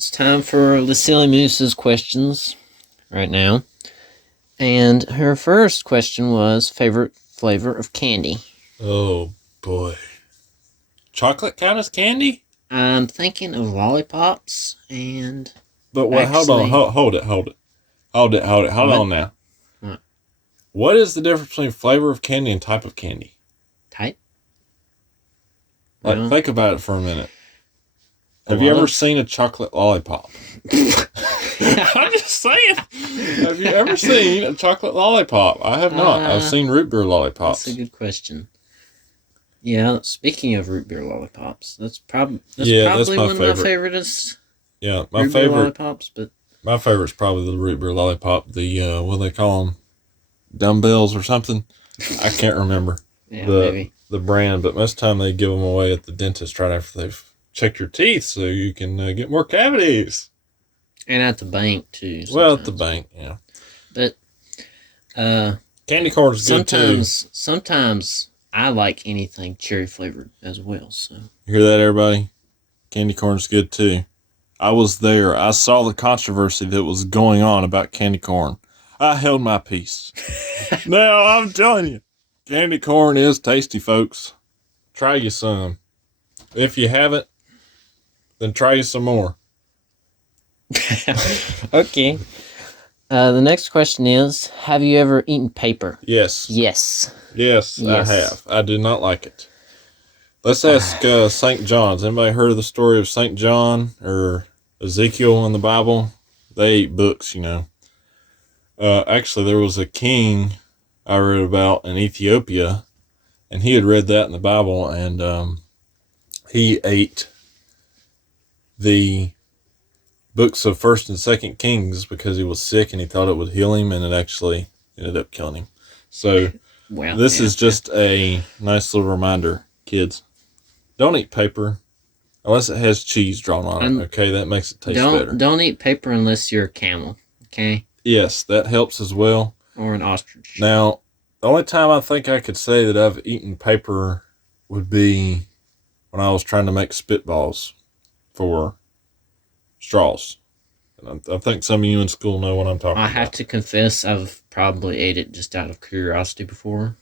It's time for the Silly Moose's questions right now. And her first question was favorite flavor of candy. Oh, boy. Chocolate count as candy? I'm thinking of lollipops and... But what? Actually- Hold it. Hold What? on now. What? What is the difference between flavor of candy and type of candy? Type? Like, No. think about it for a minute. A Have you lot ever of- seen a chocolate lollipop? I'm just saying. Have you ever seen a chocolate lollipop? I have not. I've seen root beer lollipops. That's a good question. Yeah, speaking of root beer lollipops, that's probably Yeah, that's my one of my favorite. favorites. Yeah, my Root beer favorite. lollipops, but My favorite's probably the root beer lollipop. The what do they call them? Dumbbells or something? I can't remember yeah, the maybe. the brand, but most of the time they give them away at the dentist right after they've checked your teeth, so you can get more cavities. And at the bank too. Well, at the sometimes. bank, yeah. But Candy corn's good too. sometimes I like anything cherry flavored as well. So You hear that, everybody? Candy corn's good too. I was there. I saw the controversy that was going on about candy corn. I held my peace. Now, I'm telling you, candy corn is tasty, folks. Try you some. If you haven't, then try you some more. okay. The next question is: have you ever eaten paper? Yes. Yes. Yes, I Yes. have. I do not like it. Let's ask St. John's. Anybody heard of the story of St. John or Ezekiel in the Bible? They ate books, you know. Actually, there was a king I read about in Ethiopia, and he had read that in the Bible, and he ate the books of 1st and 2nd Kings because he was sick and he thought it would heal him, and it actually ended up killing him. So Well, this is just a nice little reminder, kids. Don't eat paper unless it has cheese drawn on it. Okay, that makes it taste better. Don't eat paper unless you're a camel. Okay, Yes, that helps as well. or an ostrich. Now, the only time I think I could say that I've eaten paper would be when I was trying to make spitballs for straws. And I think some of you in school know what I'm talking I about. have to confess, I've probably ate it just out of curiosity before.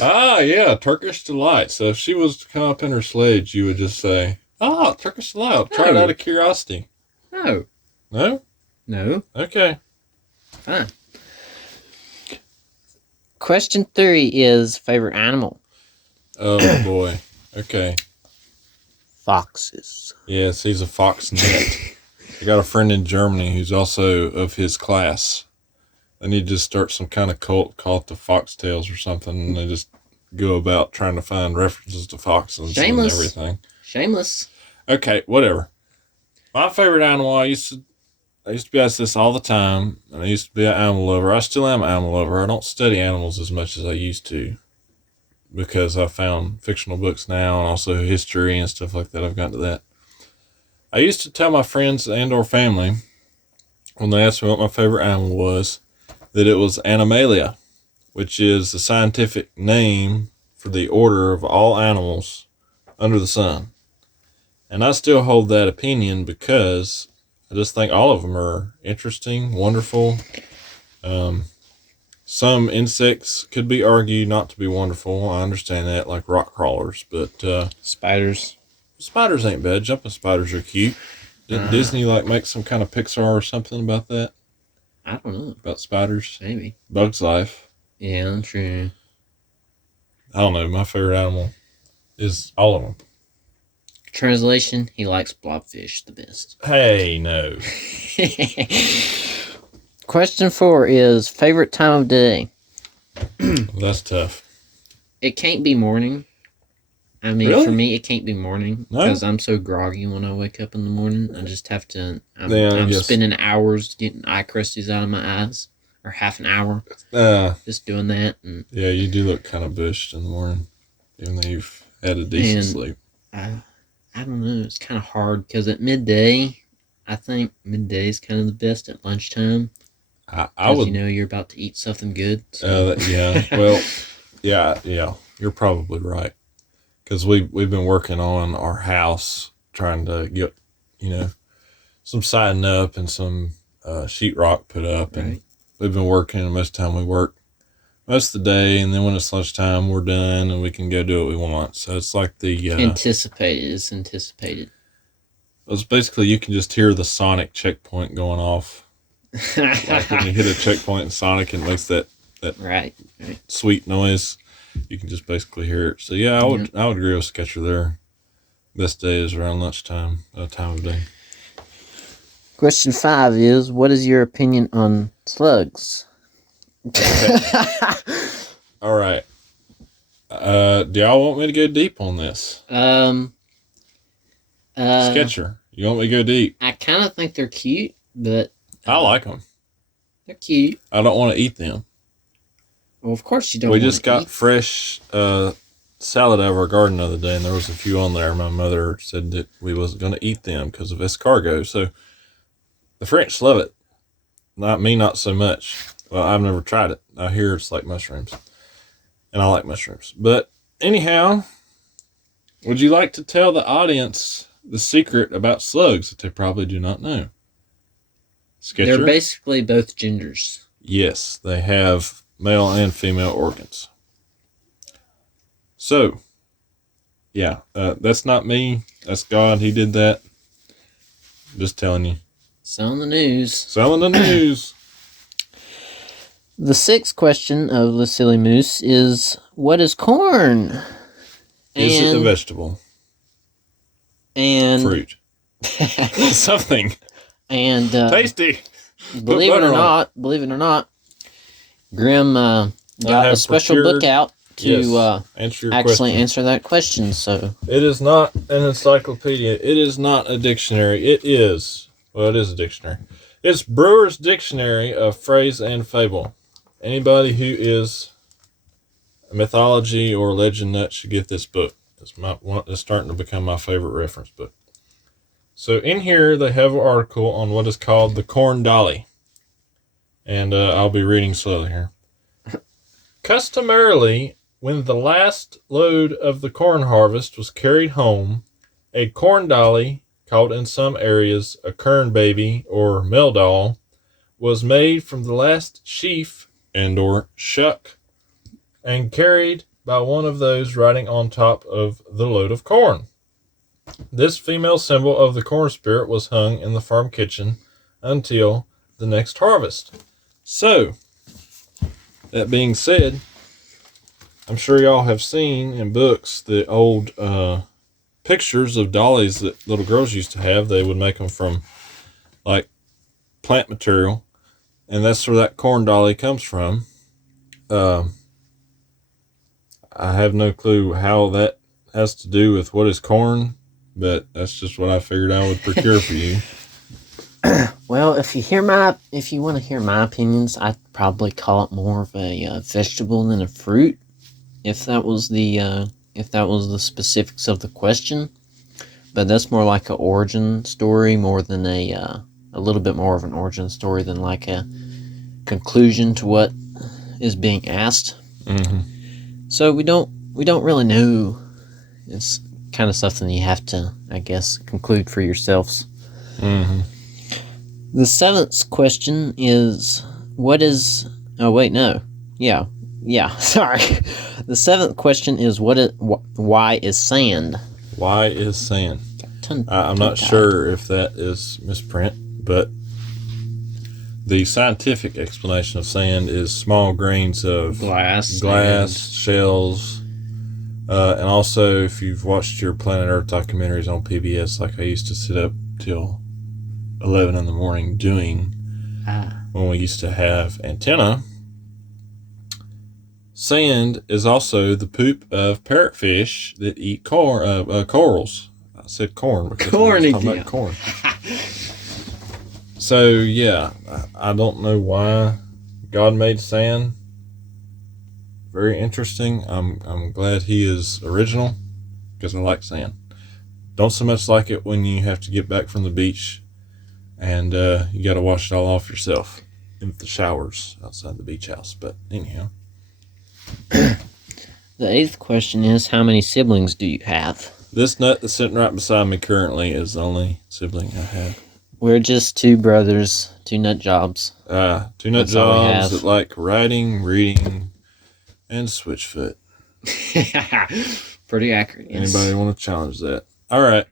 Ah, yeah, Turkish delight. So if she was to come up in her sledge, you would just say, "Ah, Turkish delight. I'll try it No. out of curiosity." No, No? no, Okay. fine. Question 3 is favorite animal. Oh boy. Okay. Foxes. Yes, he's a fox nut. I got a friend in Germany who's also of his class. They need to just start some kind of cult called the Foxtails or something, and they just go about trying to find references to foxes Shameless. and everything. Shameless. Okay, whatever. My favorite animal, I used to be asked this all the time, and I used to be an animal lover. I still am an animal lover. I don't study animals as much as I used to because I found fictional books now and also history and stuff like that. I've gotten to that. I used to tell my friends and or family when they asked me what my favorite animal was that it was Animalia, which is the scientific name for the order of all animals under the sun. And I still hold that opinion because I just think all of them are interesting, wonderful. Some insects could be argued not to be wonderful. I understand that, like rock crawlers, but Spiders. spiders ain't bad. Jumping spiders are cute. Didn't Disney like make some kind of Pixar or something about that? I don't know. About spiders? Maybe. Bug's Life. Yeah, true. I don't know. My favorite animal is all of them. Translation: he likes blobfish the best. Hey, no. Question 4 is favorite time of day. That's tough. It can't be morning. I mean, Really? for me, it can't be morning No? because I'm so groggy when I wake up in the morning. I just have to. I'm Yeah, I guess. spending hours getting eye crusties out of my eyes, or half an hour just doing that. And Yeah, you do look kind of bushed in the morning, even though you've had a decent And- sleep. I don't know. It's kind of hard because at midday, I think midday is kind of the best at lunchtime. I Because would. you know you're about to eat something good. So. Yeah. Well, yeah. You're probably right. because we've been working on our house, trying to get, some siding up and some sheetrock put up. Right. And we've been working, and most of the time we work most of the day, and then when it's lunchtime, we're done and we can go do what we want. So it's like the Anticipated. It's anticipated. It's basically you can just hear the Sonic checkpoint going off. Like when you hit a checkpoint in Sonic and it makes that right. sweet noise, you can just basically hear it. So yeah, I would agree with Sketcher there. Best day is around lunchtime, time of day. Question 5 is, what is your opinion on slugs? Okay. All right. Do y'all want me to go deep on this? Sketcher, you want me to go deep? I kind of think they're cute, but I like them. They're cute. I don't want to eat them. Well, of course you don't. We just got fresh salad out of our garden the other day, and there was a few on there. My mother said that we wasn't going to eat them because of escargot. So the French love it. Not so much. Well, I've never tried it. I hear it's like mushrooms, and I like mushrooms. But anyhow, would you like to tell the audience the secret about slugs that they probably do not know? Sketcher? They're basically both genders. Yes, they have male and female organs. So, yeah, that's not me. That's God. He did that. Just telling you. Selling the news. Selling the news. The 6th question of the Silly Moose is, what is corn? Is it a vegetable? And fruit. Something. And tasty. Believe it or not, Grim got a special book out to answer that question. So it is not an encyclopedia. It is not a dictionary. It is a dictionary. It's Brewer's Dictionary of Phrase and Fable. Anybody who is a mythology or legend nut should get this book. It's starting to become my favorite reference book. So in here, they have an article on what is called the corn dolly. And I'll be reading slowly here. Customarily, when the last load of the corn harvest was carried home, a corn dolly, called in some areas a kern baby or meldal, was made from the last sheaf and or shuck and carried by one of those riding on top of the load of corn. This female symbol of the corn spirit was hung in the farm kitchen until the next harvest. So, that being said, I'm sure y'all have seen in books the old pictures of dollies that little girls used to have. They would make them from like plant material, and that's where that corn dolly comes from. I have no clue how that has to do with what is corn, but that's just what I figured I would procure for you. Well, if you want to hear my opinions, I'd probably call it more of a vegetable than a fruit. If that was the specifics of the question, but that's more like an origin story, more than a little bit more of an origin story than like a conclusion to what is being asked. Mm-hmm. So we don't really know. It's kind of something you have to, I guess, conclude for yourselves. Mm-hmm. The 7th question is, what is... Oh, wait, no. Yeah, sorry. The 7th question is, why is sand? Why is sand? I'm not sure if that is misprint, but the scientific explanation of sand is small grains of glass shells. And also, if you've watched your Planet Earth documentaries on PBS, like I used to sit up till 11 in the morning doing when we used to have antenna. Sand is also the poop of parrotfish that eat corals. I said corn because I was talking about corn. So yeah, I don't know why God made sand. Very interesting. I'm glad He is original because I like sand. Don't so much like it when you have to get back from the beach and you got to wash it all off yourself in the showers outside the beach house. But anyhow. The 8th question is, how many siblings do you have? This nut that's sitting right beside me currently is the only sibling I have. We're just 2 brothers, 2 nut jobs. 2 nut That's all we jobs have. that like writing, reading, and switchfoot. Pretty accurate. Yes. Anybody want to challenge that? All right.